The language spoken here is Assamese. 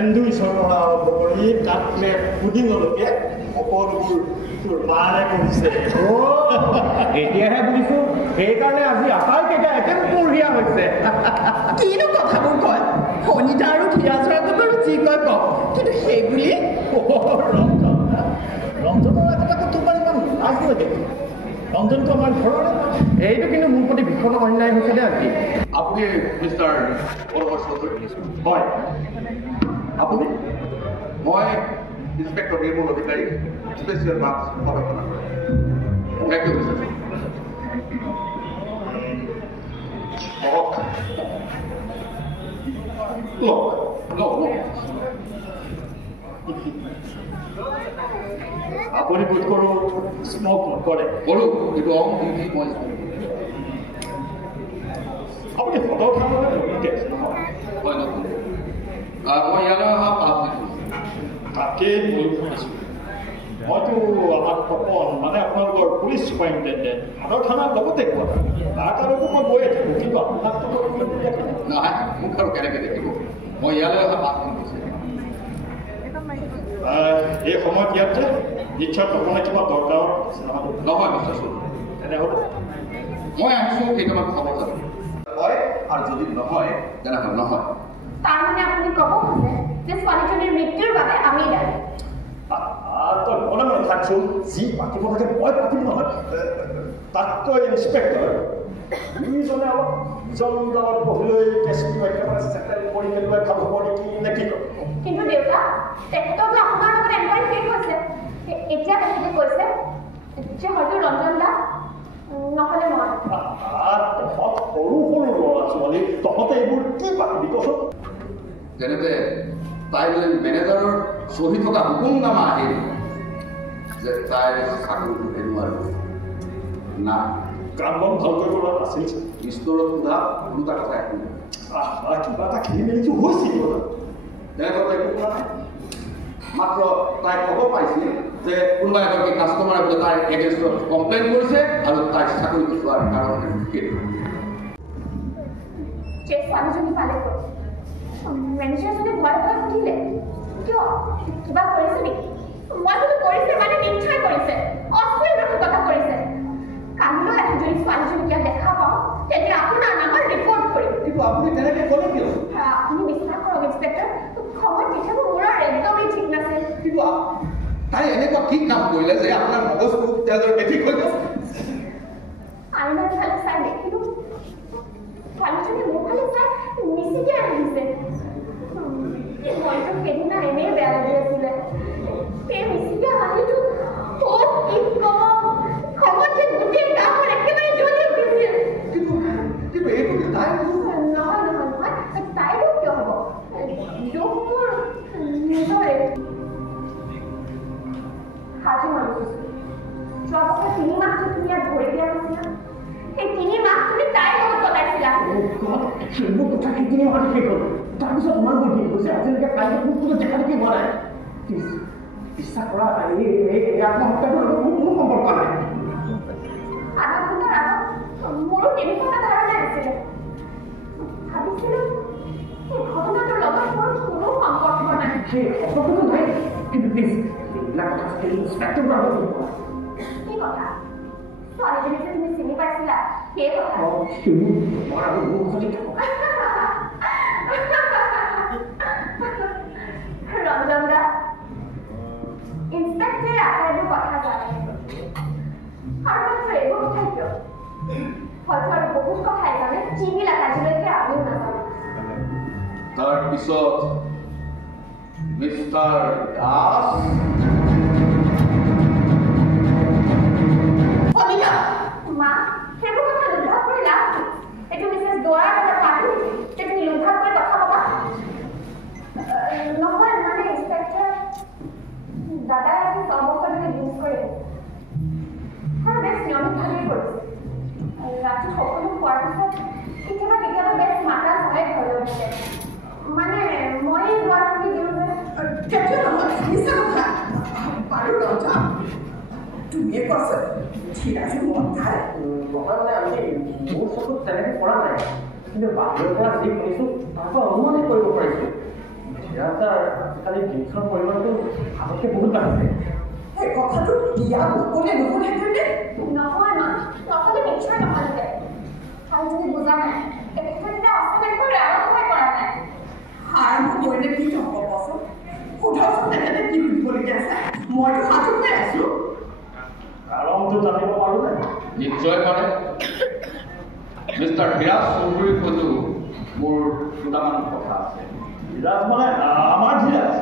চেণ্ডউইচৰ পৰা আৰম্ভ কৰি কাটলেট পুডিঙলৈকে সকলোবোৰ তোৰ মাৰে কৰিছে। এতিয়াহে বুজিছোঁ, সেইকাৰণে আজি আটাইকেইটা একে বঢ়িয়া হৈছে। কিনো কথাবোৰ কয়, শনিতা আৰু ধীৰাজৰাটো বাৰু যি কয় কওক, কিন্তু সেই বুলি ৰঞ্জনৰ কথাটো তোমাৰ ইমান লাজ লাগে। ৰঞ্জনটো আমাৰ ঘৰৰে। এইটো কিন্তু মোৰ প্ৰতি ভীষণ অন্যায় হৈছে দে আজি। আপুনি মিষ্টাৰ পৰমৰ চৌধুৰী? হয়। আপুনি? মই ইন্সপেক্টৰ নিৰ্মল অধিকাৰী, স্পেচিয়েল ব্ৰাঞ্চ সদস্যনা কৰে। Thank you mister. আপুনি বোধ কৰোঁ স্মক নকৰে। কৰোঁ, কিন্তু অংশী মই আপুনি সদৰ থানালৈ নতুনকৈ আছে নহয়? হয় নতুন। মই ইয়ালৈ অহা 5 দিন। তাকেই ময়ো শুনিছোঁ। মইতো আমাৰ তপন মানে আপোনালোকৰ পুলিচ ছুপাৰিণ্টেণ্ডেণ্ট সদৰ থানাৰ লগতে কোৱা তাৰ কাৰণেতো মই গৈয়ে থাকোঁ, কিন্তু আপোনাকতো নহয়, মোক আৰু কেনেকৈ দেখিব। মই ইয়ালৈ অহা 5 দিন হৈছে। এই সময়ত ইয়াত যে নিশ্চয় তপনে কিবা দৰকাৰ আছে নহয় মিষ্টাৰ চৌধুৰী। তেনেহ'লে মই আহিছোঁ কেইটামান খবৰ জানো হয়, আৰু যদি নহয় তেনেহ'লে নহয়। তাৰমানে আপুনি ক'ব খোজে যে ছোৱালীজনীৰ মৃত্যুৰ বাবে আমি দায়ী। তই মনে মনে থাকচোন, যি পাতিব লাগে মই পাতিম নহয়। তাতকৈ ইন্সপেক্টৰ দুইজনে অলপ নিজৰ লগত বহিলৈ কেছটো একেবাৰে চেটেল কৰি পেলোৱাই ভাল হ'ব নেকি নে কি কয়? কিন্তু দেউতা, তেখেতক আপোনাৰ লগত এনকুৱাৰী শেষ হৈছে। এতিয়া তেখেতে কৈছে যে হয়তো ৰঞ্জন দা নহ'লে মই। তহঁত সৰু সৰু ল'ৰা ছোৱালী, তহঁতে এইবোৰ কি পাতিবি কচোন? যেনেতে তাইলৈ মেনেজাৰৰ চহি থকা হুকুমনামা আহিল যে তাইৰ চাকৰিটো হেৰুৱাৰ না কাম বন ভালকৈ কৰা নাছিল। ষ্টৰত সোধা দুটা কথা একো কিবা এটা খেলি মেলিটো হৈছিল। তেনেকৈ একো কৰা নাই। মাত্ৰ তাই ক'ব পাইছিল যে কোনোবা এগৰাকী কাষ্টমাৰে বোলে তাইৰ এগেইনষ্টত কমপ্লেইন কৰিছে আৰু তাইৰ চাকৰিটো চোৱাৰ কাৰণে ছোৱালীজনী পালে গ'ল। মেনেজাৰজনে ভয় ভয় সুধিলে কিয় কিবা কৰিছে নেকি? মই বোলো কৰিছে মানে নিশ্চয় কৰিছে, অশ্লীল ৰসিকতা কৰিছে। কালিলৈ আহি যদি ছোৱালীজনীক ইয়াত দেখা পাওঁ তেতিয়া আপোনাৰ নামৰ ৰিপৰ্ট কৰিম। কিন্তু আপুনি তেনেকৈ ক'লে কিয়? আপুনি বিশ্বাস কৰক ইন্সপেক্টৰ, খবৰ পিঠাবোৰ মোৰ একদমেই ঠিক নাছিল। কিন্তু তাই এনেকুৱা কি কাম কৰিলে যে আপোনাৰ মগজটো ঠিক হৈ গ'ল? আইনাৰ ফালে চাই দেখিলো ছোৱালীজনী মোৰ ফালে চাই মিচিকি আহিছে। মইতো সেইদিনা এনেই বেয়া লাগি আছিলে। সেই মিচিকি হাঁহিটো কি কম, খঙত যে গোটেই গাঁৱৰ একেবাৰে জ্বলি উঠিছিল। কিন্তু এইটো তাই নহয় নহয় নহয়, তাইৰো কিয় হ'ব? দুখ মোৰ নিজৰে। সাজু মানুহ যোৱা বছৰ 3 মাহ যে তুমি ইয়াত ভৰি দিয়া নাছিলা, সেই 3 মাহ তুমি তাইৰ লগত কটাইছিলা। সেইবোৰ কথা 3 মাহত শেষ হ'ল। তাৰপিছত ইমান বোৰ দিন হৈছে, আজিলৈকে কাইলৈ মোক কোনো দেখা দেখি হোৱা নাই। বিশ্বাস কৰা, এই আত্মহত্যাটোৰ লগত মোৰ কোনো সম্পৰ্ক নাই। আধা ঘণ্টাৰ আগত মোৰো তেনেকুৱা ধাৰণা আছিলে। ভাবিছিলো এই ঘটনাটোৰ লগত মোৰ কোনো সম্পৰ্ক নাই। সেই সম্পৰ্কটো নাই, কিন্তু প্লিজ এইবিলাক কথা ইন্সপেক্টৰৰ আগত কি কথা? ছোৱালীজনীক যে তুমি চিনি পাইছিলা সেই কথা? ৰঞ্জন দা, ইন্সপেক্টৰে আটাইবোৰ কথা জানে আৰু মাত্ৰ এইবোৰ কথা কিয়? হয়তো আৰু বহুত কথাই জানে যিবিলাক আজিলৈকে আমিও নাজানো। তাৰপিছত মিষ্টাৰ দাস মা, সেইবোৰ কথা লোধাত কৰি লাভ কি? এইটো মিছেছ দৰাৰ এটা পাৰ্টি যে তুমি লোধাত কৰি কথা ক'বা? নহয় মানে ইন্সপেক্টৰ দাদাই আজি 6 বছৰ ধৰি ইউজ কৰি আৰু বেছ নিয়মিতভাৱেই কৰিছে। ৰাতি সকলো খোৱাৰ পিছত কেতিয়াবা কেতিয়াবা বেছ মাতাল হয়ে ঘৰলৈ উঠে। মানে মই লোৱাৰ ৰাখি দিওঁ যে কেতিয়া নহয় মিছা কথা বাৰু ৰঞ্জন, তুমিয়ে কৈছা ধীৰাজে মন খায়। নহয় মানে আমি মোৰ চকুত তেনেকৈ কৰা নাই, কিন্তু বাহিৰৰ পৰা যি শুনিছোঁ তাৰ পৰা অনুমানেই কৰিব পাৰিছোঁ। ছাৰ আজিকালি ড্ৰিংকছৰ পৰিমাণটো আগতকৈ বহুত বাঢ়িছে সেই কথাটো ইয়াত নক'লে নহ'লেহেঁতেনে নহয় মা নহ'লে নিশ্চয় নহ'লে আৰু যদি বুজা নাই তেখেতে অসমীয়াকৈ আৰম্ভই কৰা নাই আৰম্ভ কৰিলে কি হ'ব কচোন সোধকচোন তেখেতে কি সুধিবলগীয়া আছে মইতো সাজু হৈ আছোঁ কাৰণটো জানিব পাৰোঁনে নিশ্চয় পাৰে মিষ্টাৰ ধীৰাজ চৌধুৰীৰ সৈতেও মোৰ দুটামান কথা আছে ধীৰাজ মানে আমাৰ ধীৰাজ